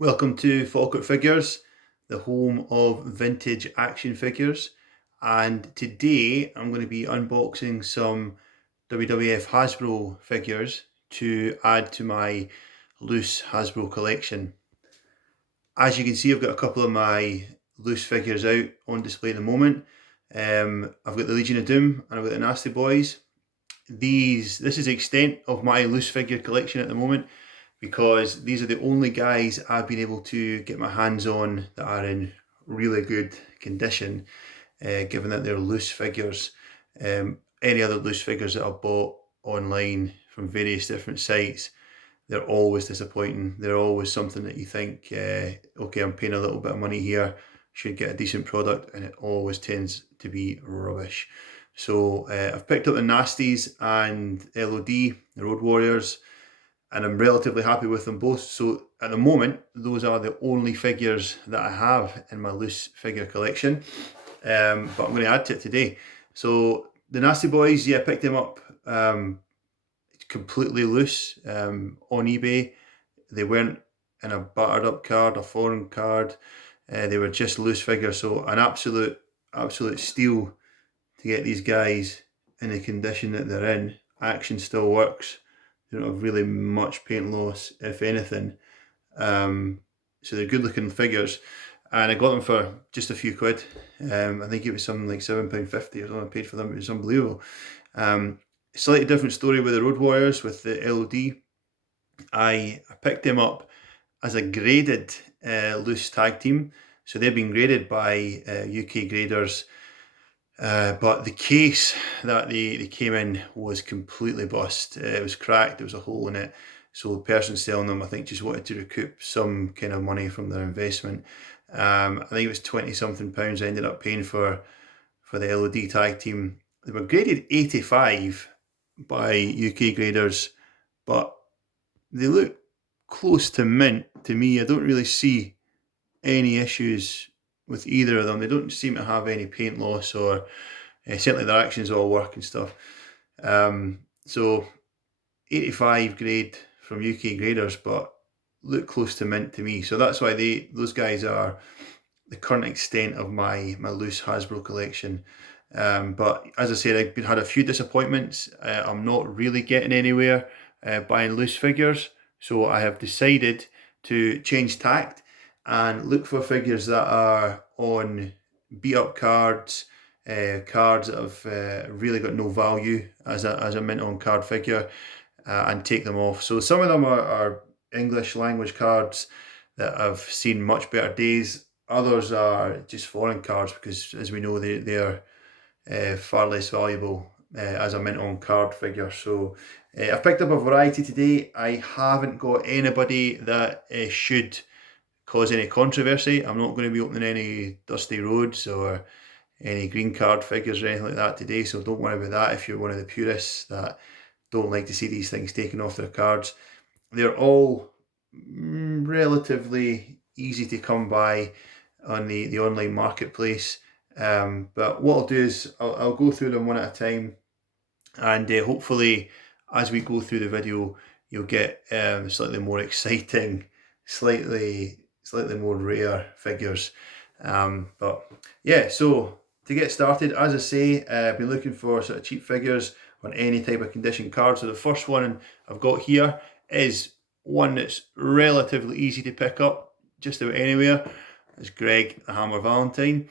Welcome to Falkirk Figures, the home of vintage action figures. And today I'm going to be unboxing some WWF Hasbro figures to add to my loose Hasbro collection. As you can see, I've got a couple of my loose figures out on display at the moment. I've got the Legion of Doom and I've got the Nasty Boys. This is the extent of my loose figure collection at the moment, because these are the only guys I've been able to get my hands on that are in really good condition, given that they're loose figures. Any other loose figures that I've bought online from various different sites, they're always disappointing. They're always something that you think, okay, I'm paying a little bit of money here, should get a decent product, and it always tends to be rubbish. So I've picked up the Nasties and LOD, the Road Warriors, and I'm relatively happy with them both. So at the moment, those are the only figures that I have in my loose figure collection, but I'm going to add to it today. So the Nasty Boys, yeah, I picked them up completely loose on eBay. They weren't in a battered up card, a foreign card. They were just loose figures, so an absolute steal to get these guys in the condition that they're in. Action still works. They don't have really much paint loss, if anything. So they're good looking figures, and I got them for just a few quid. I think it was something like £7.50 or something I paid for them. It was unbelievable. Slightly different story with the Road Warriors with the LOD. I picked them up as a graded loose tag team. So they've been graded by UK graders, but the case that they came in was completely bust. It was cracked, there was a hole in it. So the person selling them, I think, just wanted to recoup some kind of money from their investment. I think it was 20 something pounds I ended up paying for the LOD tag team. They were graded 85 by UK graders, but they look close to mint to me. I don't really see any issues with either of them. They don't seem to have any paint loss, or certainly their actions all work and stuff. So 85 grade from UK graders, but look close to mint to me. So that's why those guys are the current extent of my loose Hasbro collection. But as I said, I've had a few disappointments. I'm not really getting anywhere buying loose figures, so I have decided to change tact and look for figures that are on beat up cards, cards that have really got no value as a mint on card figure, and take them off. So some of them are English language cards that have seen much better days. Others are just foreign cards, because as we know, they are far less valuable as a mint on card figure. So I've picked up a variety today. I haven't got anybody that should cause any controversy. I'm not going to be opening any Dusty Roads or any green card figures or anything like that today, so don't worry about that if you're one of the purists that don't like to see these things taken off their cards. They're all relatively easy to come by on the online marketplace. But what I'll do is I'll go through them one at a time, and hopefully as we go through the video you'll get slightly more exciting, slightly more rare figures. But yeah, so to get started, as I say, I've been looking for sort of cheap figures on any type of condition card. So the first one I've got here is one that's relatively easy to pick up just about anywhere. It's Greg the Hammer Valentine.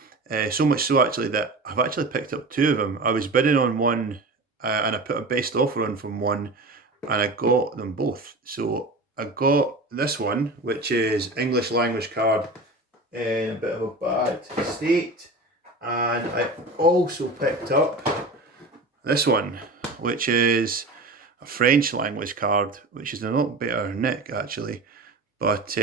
So much so actually that I've actually picked up two of them. I was bidding on one and I put a best offer on from one, and I got them both. So I got this one, which is English language card in a bit of a bad state, and I also picked up this one, which is a French language card, which is a lot better nick actually, but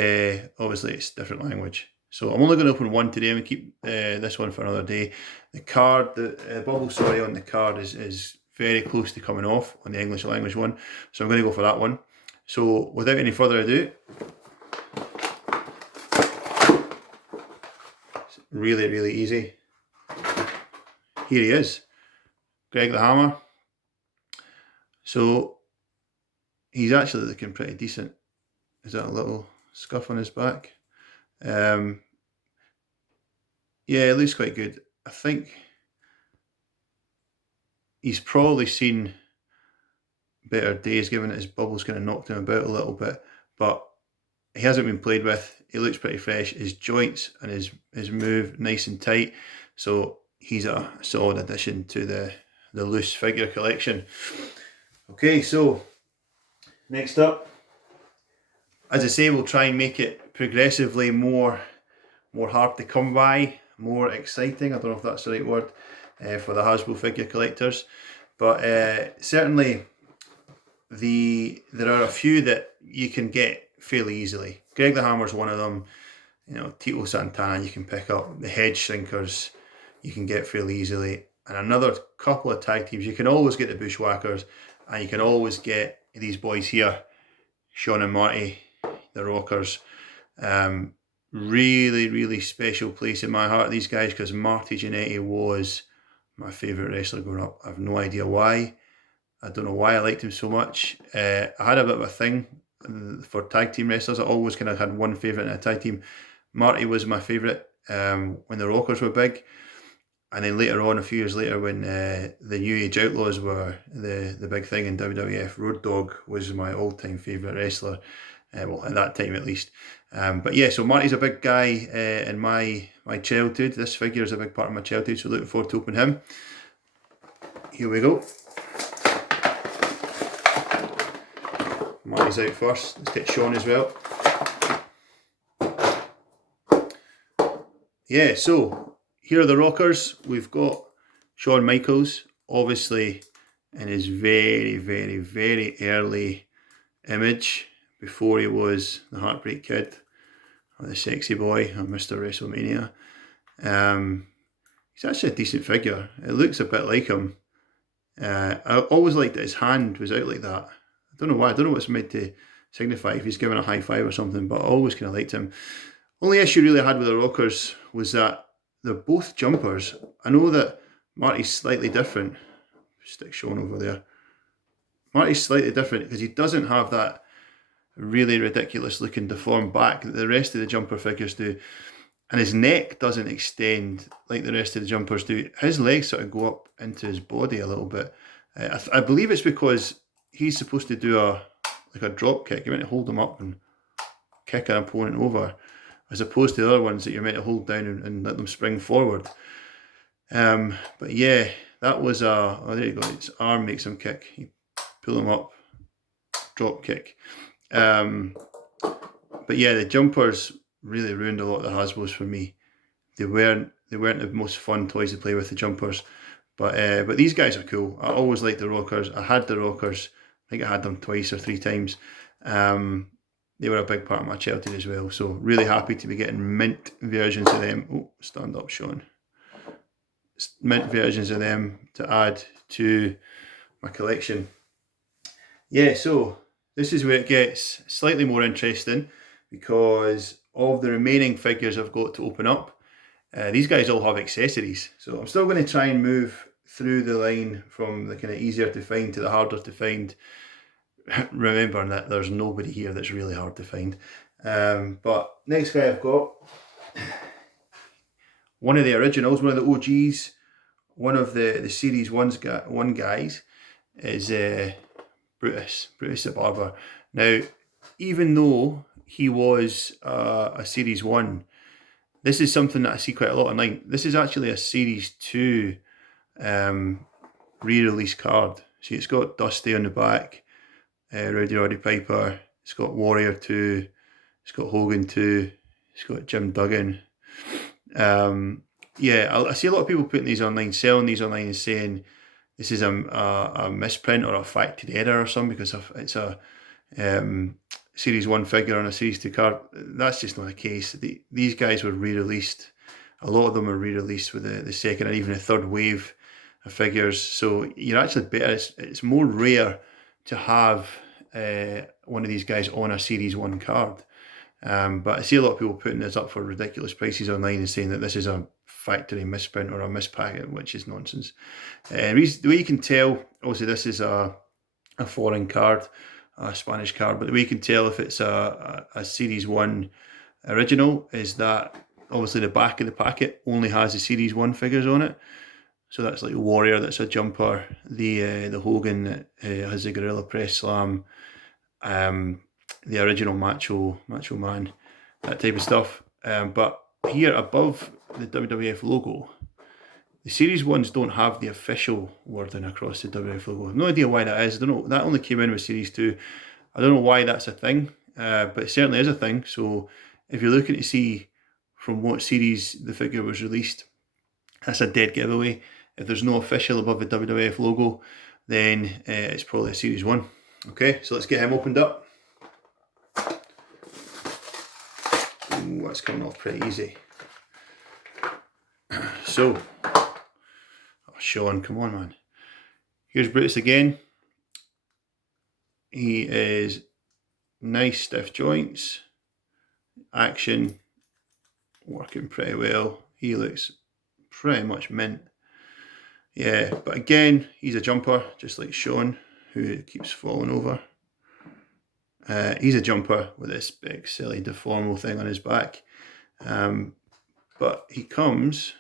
obviously it's different language. So I'm only going to open one today and keep this one for another day. The card, the bubble, sorry, on the card is very close to coming off on the English language one, so I'm going to go for that one. So without any further ado, it's really easy. Here he is, Greg the Hammer. So he's actually looking pretty decent. Is that a little scuff on his back. Yeah, it looks quite good. I think he's probably seen better days, given that his bubbles kind of knocked him about a little bit, but he hasn't been played with. He looks pretty fresh. His joints and his move nice and tight, so he's a solid addition to the loose figure collection. Okay, so next up, as I say, we'll try and make it progressively more hard to come by, more exciting. I don't know if that's the right word for the Hasbro figure collectors, but certainly there are a few that you can get fairly easily. Greg the Hammer's one of them. You know, Tito Santana you can pick up. The Hedge Sinkers you can get fairly easily. And another couple of tag teams. You can always get the Bushwhackers, and you can always get these boys here, Sean and Marty, the Rockers. Really, really special place in my heart, these guys, because Marty Jannetty was my favourite wrestler growing up. I have no idea why. I don't know why I liked him so much. I had a bit of a thing for tag team wrestlers. I always kind of had one favourite in a tag team. Marty was my favourite when the Rockers were big. And then later on, a few years later, when the New Age Outlaws were the big thing in WWF, Road Dogg was my all-time favourite wrestler. Well, at that time at least. But yeah, so Marty's a big guy in my childhood. This figure is a big part of my childhood, so looking forward to opening him. Here we go. Marty's out first. Let's get Sean as well. Yeah, so here are the Rockers. We've got Shawn Michaels, obviously in his very, very, very early image, before he was the Heartbreak Kid or the Sexy Boy or Mr. WrestleMania. He's actually a decent figure. It looks a bit like him. I always liked that his hand was out like that. I don't know why. I don't know what's meant to signify, if he's giving a high five or something, but I always kind of liked him. Only issue really I had with the Rockers was that they're both jumpers. I know that Marty's slightly different. Stick Sean over there. Marty's slightly different because he doesn't have that really ridiculous looking deformed back that the rest of the jumper figures do. And his neck doesn't extend like the rest of the jumpers do. His legs sort of go up into his body a little bit. I believe it's because he's supposed to do a drop kick. You're meant to hold him up and kick an opponent over, as opposed to the other ones that you're meant to hold down and let them spring forward. But yeah, that was oh, there you go. His arm makes him kick. You pull him up, drop kick. But yeah, the jumpers really ruined a lot of the Hasbros for me. They weren't the most fun toys to play with, the jumpers. But these guys are cool. I always liked the Rockers. I had the Rockers. I think I had them twice or three times. They were a big part of my childhood as well. So really happy to be getting mint versions of them. Oh, stand up, Sean. Mint versions of them to add to my collection. Yeah, so this is where it gets slightly more interesting, because of the remaining figures I've got to open up. These guys all have accessories. So I'm still going to try and move through the line from the kind of easier to find to the harder to find. Remembering that there's nobody here that's really hard to find. But next guy I've got, one of the originals, one of the OGs, one of the Series 1 guys is Brutus the Barber. Now, even though he was a Series 1, this is something that I see quite a lot online. This is actually a Series 2 re-release card. See, it's got Dusty on the back, Rowdy Roddy Piper, it's got Warrior 2, it's got Hogan 2, it's got Jim Duggan. Yeah, I see a lot of people putting these online, selling these online and saying this is a misprint or a factory error or something because it's a Series 1 figure on a Series 2 card. That's just not the case. These guys were re-released. A lot of them were re-released with the second and even the third wave of figures. So you're actually better. It's more rare to have one of these guys on a Series 1 card. But I see a lot of people putting this up for ridiculous prices online and saying that this is a factory misprint or a mispacket, which is nonsense. The way you can tell, obviously this is a foreign card. Spanish card, but the way you can tell if it's a Series 1 original is that obviously the back of the packet only has the Series 1 figures on it. So that's like Warrior, that's a jumper, the Hogan that has the Gorilla Press Slam, the original Macho Man, that type of stuff. But here above the WWF logo, the Series 1s don't have the official wording across the WWF logo. I have no idea why that is. I don't know. That only came in with Series 2. I don't know why that's a thing, but it certainly is a thing. So if you're looking to see from what series the figure was released, that's a dead giveaway. If there's no official above the WWF logo, then it's probably a Series 1. Okay, so let's get him opened up. Ooh, that's coming off pretty easy. So, oh, Sean, come on, man. Here's Brutus again. He is nice stiff joints, action, working pretty well. He looks pretty much mint. Yeah, but again, he's a jumper, just like Sean, who keeps falling over. He's a jumper with this big, silly, deformal thing on his back. But he comes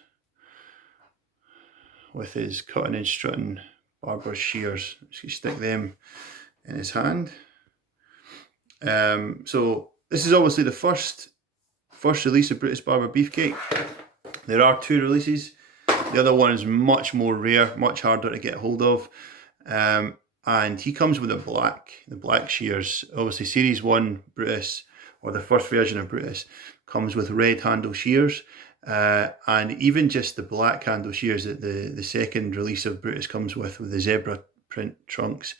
with his cutting and strutting barber shears. So you stick them in his hand. So this is obviously the first release of Brutus Barber Beefcake. There are 2 releases. The other one is much more rare, much harder to get hold of. And he comes with the black shears. Obviously Series 1 Brutus, or the first version of Brutus, comes with red handle shears. And even just the black handle shears that the second release of Brutus comes with the zebra print trunks,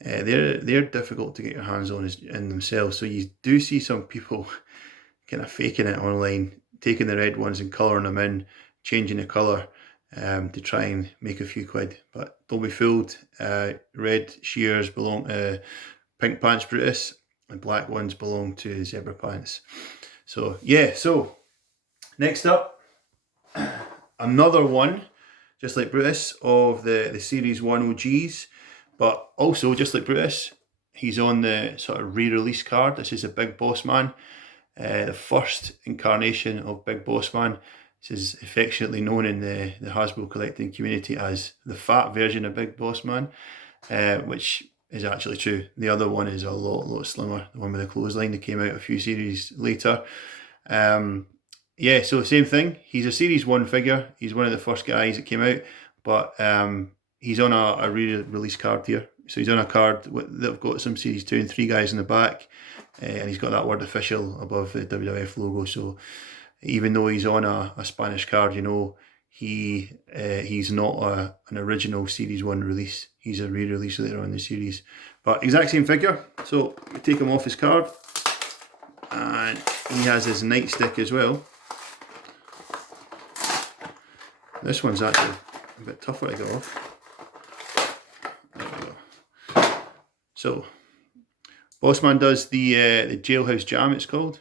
they're difficult to get your hands on in themselves. So you do see some people kind of faking it online, taking the red ones and colouring them in, changing the colour to try and make a few quid. But don't be fooled. Red shears belong to Pink Pants Brutus, and black ones belong to Zebra Pants. So yeah, so next up, another one, just like Brutus, of the Series 1 OGs, but also just like Brutus, he's on the sort of re-release card. This is a Big Boss Man, the first incarnation of Big Boss Man. This is affectionately known in the Hasbro collecting community as the fat version of Big Boss Man, which is actually true. The other one is a lot slimmer, the one with the clothesline that came out a few series later. Yeah, so same thing. He's a Series 1 figure. He's one of the first guys that came out, but he's on a re-release card here. So he's on a card that've got some Series 2 and 3 guys in the back, and he's got that word official above the WWF logo. So even though he's on a Spanish card, you know, he's not an original Series 1 release. He's a re-release later on in the series. But exact same figure. So we take him off his card, and he has his nightstick as well. This one's actually a bit tougher to get off. There we go. So Bossman does the jailhouse jam, it's called.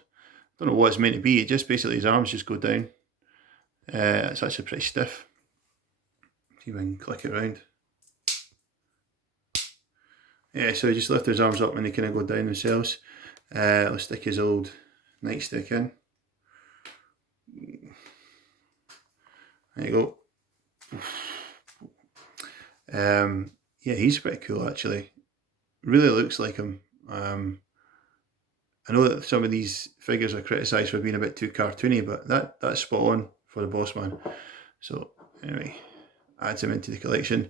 Don't know what it's meant to be. It just basically, his arms just go down. It's actually pretty stiff. See if I can click it around. Yeah, so he just lifts his arms up and they kind of go down themselves. I'll stick his old nightstick in. There you go. Yeah, he's pretty cool actually. Really looks like him. I know that some of these figures are criticised for being a bit too cartoony, but that's spot on for the Bossman. So anyway, adds him into the collection.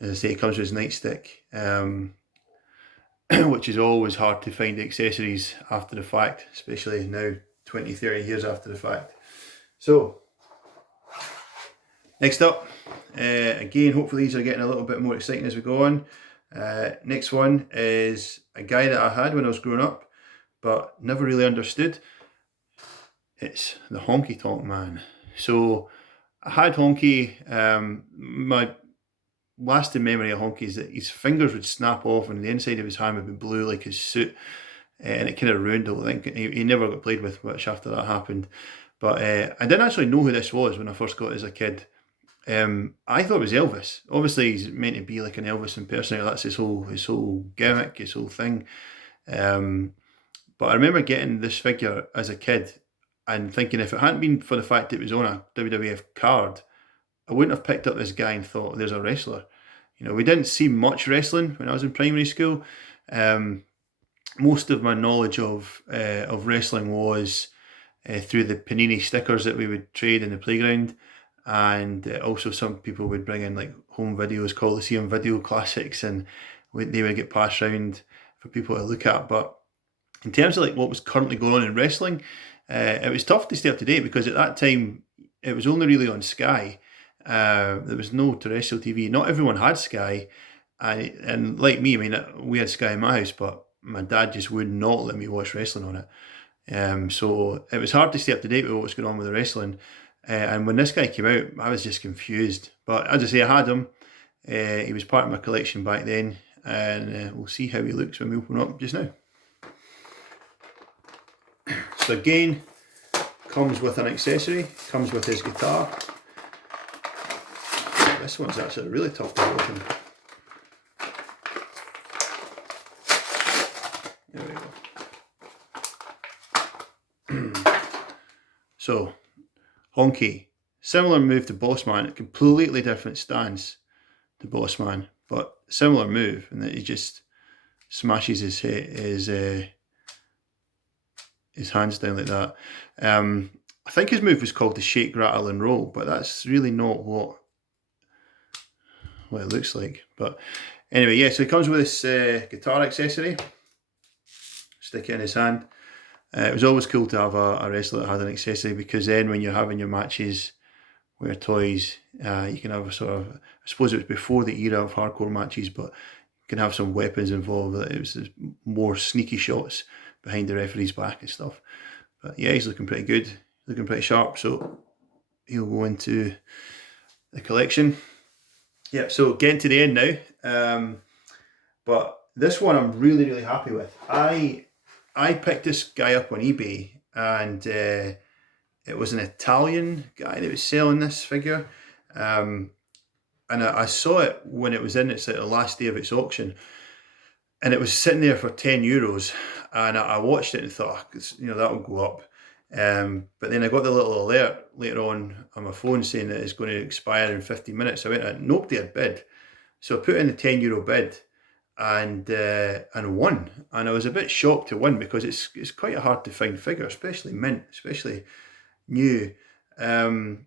As I say, it comes with his nightstick, which is always hard to find accessories after the fact, especially now 20, 30 years after the fact. So next up, again, hopefully these are getting a little bit more exciting as we go on. Next one is a guy that I had when I was growing up, but never really understood. It's the Honky Tonk Man. So I had Honky. My lasting memory of Honky is that his fingers would snap off and the inside of his hand would be blue like his suit, and it kind of ruined the whole thing. He never got played with much after that happened. But I didn't actually know who this was when I first got it as a kid. I thought it was Elvis. Obviously, he's meant to be like an Elvis impersonator. That's his whole gimmick, his whole thing. But I remember getting this figure as a kid and thinking if it hadn't been for the fact it was on a WWF card, I wouldn't have picked up this guy and thought there's a wrestler. You know, we didn't see much wrestling when I was in primary school. Most of my knowledge of wrestling was through the Panini stickers that we would trade in the playground, and also some people would bring in like home videos, Coliseum video classics, and they would get passed around for people to look at. But in terms of like what was currently going on in wrestling, it was tough to stay up to date because at that time it was only really on Sky. There was no terrestrial TV. Not everyone had Sky, and like me, I mean, we had Sky in my house, but my dad just would not let me watch wrestling on it. So it was hard to stay up to date with what was going on with the wrestling. And when this guy came out, I was just confused. But as I say, I had him. He was part of my collection back then, and we'll see how he looks when we open up just now. So again, comes with an accessory, comes with his guitar. This one's actually really tough to open. There we go. So, Honky, similar move to Bossman, completely different stance to Bossman, but similar move, and that he just smashes his hands down like that. I think his move was called the shake, rattle, and roll, but that's really not what it looks like. But anyway, yeah, so he comes with this guitar accessory. Stick it in his hand. It was always cool to have a wrestler that had an accessory, because then when you're having your matches with toys, you can have a sort of, I suppose it was before the era of hardcore matches, but you can have some weapons involved. It was more sneaky shots behind the referee's back and stuff. But yeah, he's looking pretty good, looking pretty sharp, so he'll go into the collection. Yeah, so getting to the end now. But this one I'm really, really happy with. I picked this guy up on eBay, and it was an Italian guy that was selling this figure. And I saw it when it was in its like the last day of its auction, and it was sitting there for €10, and I watched it and thought, you know, that'll go up. But then I got the little alert later on my phone saying that it's going to expire in 15 minutes. I went and nobody had bid, so I put in the €10 bid and won. And I was a bit shocked to win, because it's quite a hard to find figure, especially mint, especially new. And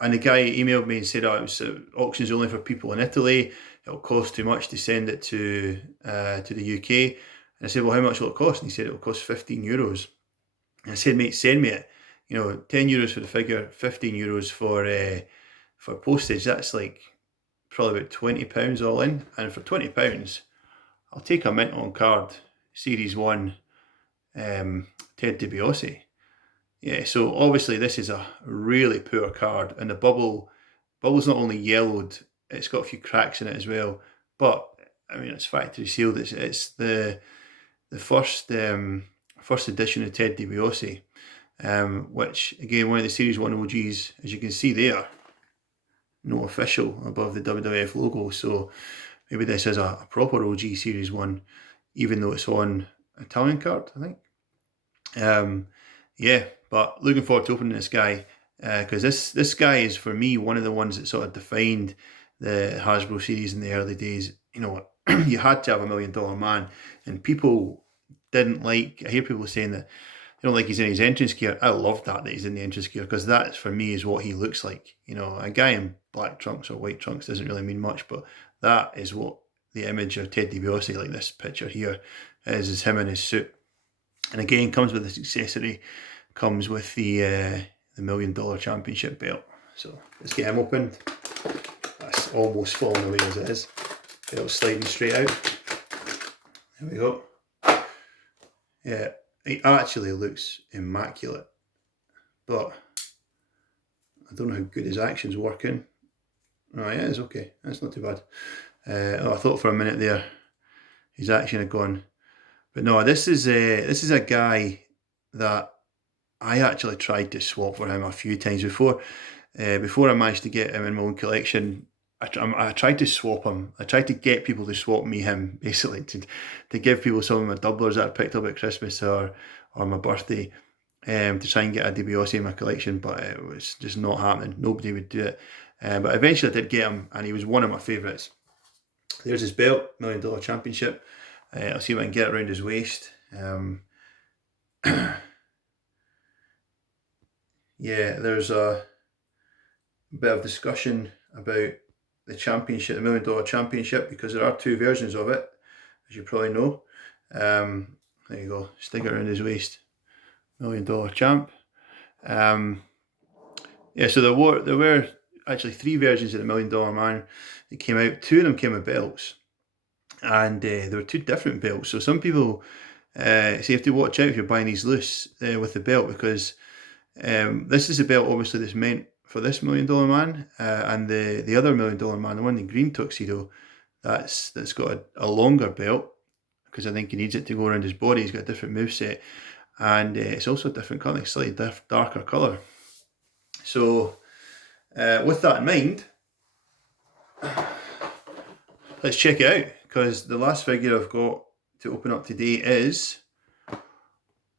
the guy emailed me and said, "Oh, it was auctions only for people in Italy. It'll cost too much to send it to the UK." And I said, "Well, how much will it cost?" And he said, "It'll cost €15." And I said, "Mate, send me it. You know, €10 for the figure, €15 for postage. That's like probably about £20 all in. And for £20, I'll take a mint on card Series 1 Ted DiBiase." Yeah, so obviously this is a really poor card, and the bubble's not only yellowed, it's got a few cracks in it as well. But I mean, it's factory sealed. It's the first edition of Ted DiBiase, which again, one of the Series 1 OGs, as you can see there, no official above the WWF logo. So maybe this is a proper OG Series 1, even though it's on Italian card, I think. Yeah, but looking forward to opening this guy, because this guy is, for me, one of the ones that sort of defined the Hasbro series in the early days. You know, you had to have $1 million man, and people didn't like, I hear people saying that they don't like he's in his entrance gear. I love that he's in the entrance gear, because that, for me, is what he looks like. You know, a guy in black trunks or white trunks doesn't really mean much, but that is what the image of Ted DiBiase, like this picture here, is him in his suit. And again, comes with this accessory, comes with the $1 million championship belt. So let's get him opened. That's almost falling away as it is. Belt sliding straight out. There we go. Yeah, it actually looks immaculate, but I don't know how good his action's working. Oh yeah, it's okay. That's not too bad. I thought for a minute there his action had gone. But no, this is a guy that I actually tried to swap for him a few times before. before I managed to get him in my own collection, I tried to swap him. I tried to get people to swap me him, basically, to give people some of my doublers that I picked up at Christmas or my birthday, to try and get a DiBiase in my collection, but it was just not happening. Nobody would do it. But eventually I did get him, and he was one of my favourites. There's his belt, $1 Million Championship. I'll see if I can get it around his waist. Yeah, there's a bit of discussion about the championship, the $1 Million Championship, because there are two versions of it, as you probably know. There you go, stick it around his waist, $1 Million Champ. Yeah, so there were actually three versions of the $1 Million Man that came out. Two of them came with belts, and there were two different belts. So some people say you have to watch out if you're buying these loose with the belt, because this is a belt obviously that's meant for this $1 Million Man, and the other $1 Million Man, the one in the green tuxedo, that's got a longer belt, because I think he needs it to go around his body. He's got a different moveset, and it's also a different colour, slightly darker colour. So with that in mind, let's check it out, because the last figure I've got to open up today is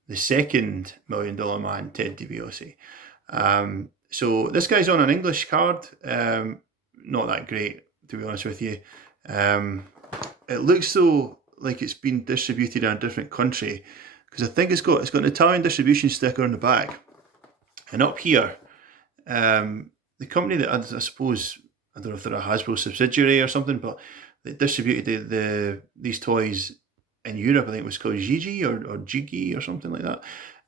the second $1 Million Man, Ted DiBiase. So this guy's on an English card, not that great, to be honest with you. It looks though like it's been distributed in a different country, because I think it's got an Italian distribution sticker on the back, and up here, the company that I suppose, I don't know if they're a Hasbro subsidiary or something, but they distributed these toys in Europe. I think it was called Gigi or Jiggy or something like that,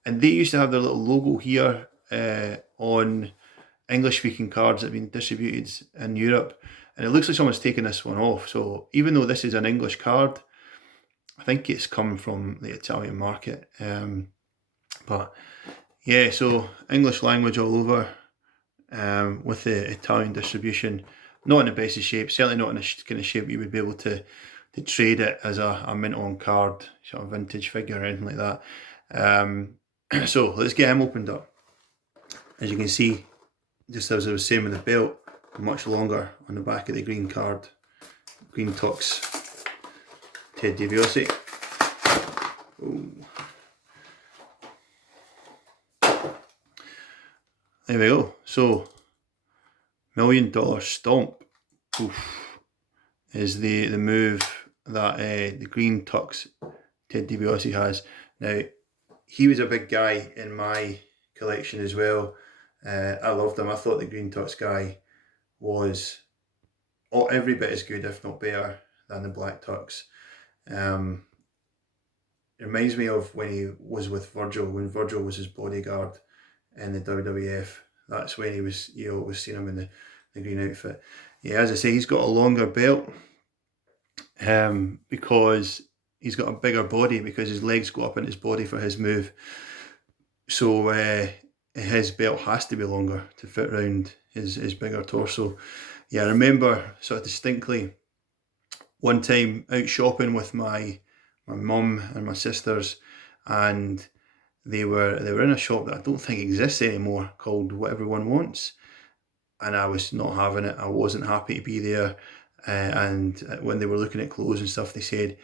and they used to have their little logo here on English-speaking cards that have been distributed in Europe, and it looks like someone's taken this one off. So even though this is an English card, I think it's come from the Italian market. But yeah, so English language all over, with the Italian distribution. Not in the best of shape, certainly not in the kind of shape you would be able to trade it as a mint on card, sort of vintage figure or anything like that. So let's get him opened up. As you can see, just as I was saying with the belt, much longer on the back of the green card, green tux, Ted DiBiase. Ooh. There we go. So $1 Million Stomp, oof, is the move that the green tux Ted DiBiase has. Now, he was a big guy in my collection as well. I loved him. I thought the green tux guy was every bit as good, if not better, than the black tux. It reminds me of when he was with Virgil, when Virgil was his bodyguard in the WWF. That's when he was, you always seen him in the green outfit. Yeah, as I say, he's got a longer belt, because he's got a bigger body, because his legs go up in his body for his move. So his belt has to be longer to fit around his bigger torso. Yeah, I remember sort of distinctly one time out shopping with my mum and my sisters, and they were in a shop that I don't think exists anymore, called What Everyone Wants, and I was not having it. I wasn't happy to be there, and when they were looking at clothes and stuff, they said,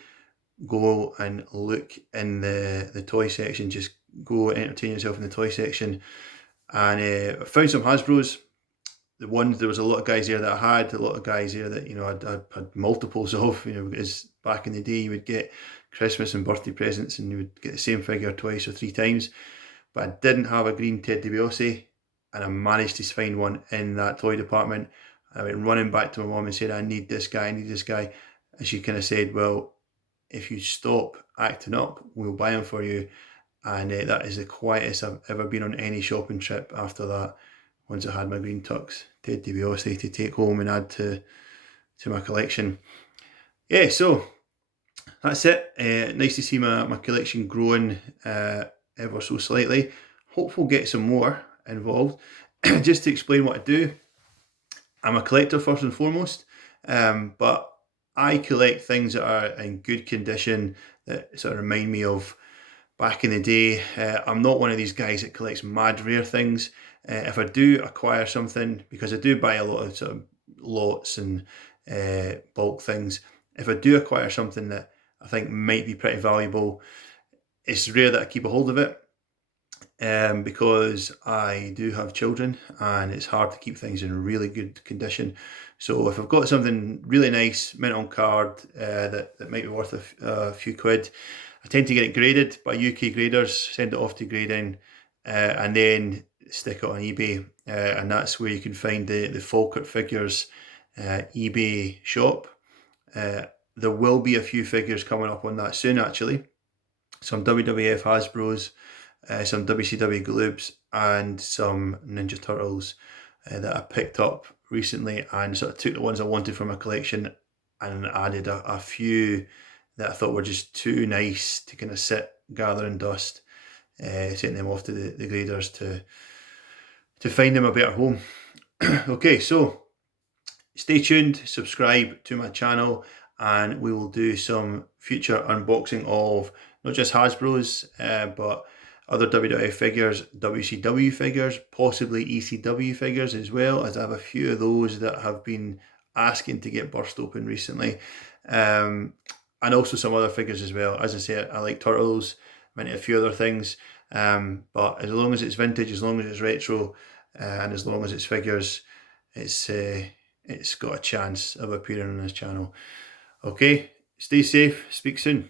go and look in the toy section, just go entertain yourself in the toy section. And I found some Hasbros. There was a lot of guys there that I had, a lot of guys there that, I had multiples of, because back in the day you would get Christmas and birthday presents and you would get the same figure twice or three times. But I didn't have a green Ted DiBiase, and I managed to find one in that toy department. I went running back to my mum and said, I need this guy. And she kind of said, well, if you stop acting up, we'll buy him for you. And that is the quietest I've ever been on any shopping trip after that, once I had my green tux Ted DiBiase to take home and add to my collection. Yeah, so that's it. Nice to see my collection growing ever so slightly. Hope we'll get some more involved. Just to explain what I do, I'm a collector first and foremost, but I collect things that are in good condition, that sort of remind me of back in the day. I'm not one of these guys that collects mad rare things. If I do acquire something, because I do buy a lot of sort of lots and bulk things, if I do acquire something that I think might be pretty valuable, it's rare that I keep a hold of it, because I do have children and it's hard to keep things in really good condition. So if I've got something really nice, mint on card, that might be worth a few quid, I tend to get it graded by UK graders, send it off to grading, and then stick it on eBay. And that's where you can find the Falkirk Figures eBay shop. There will be a few figures coming up on that soon, actually. Some WWF Hasbros, some WCW Gloobs, and some Ninja Turtles that I picked up recently, and sort of took the ones I wanted from my collection and added a few that I thought were just too nice to kind of sit gathering dust, sending them off to the graders to find them a better home. Okay, so stay tuned, subscribe to my channel, and we will do some future unboxing of not just Hasbro's, but other WWF figures, WCW figures, possibly ECW figures as well, as I have a few of those that have been asking to get burst open recently. And also some other figures as well. As I say, I like Turtles, many a few other things. But as long as it's vintage, as long as it's retro, and as long as it's figures, it's got a chance of appearing on this channel. Okay, stay safe, speak soon.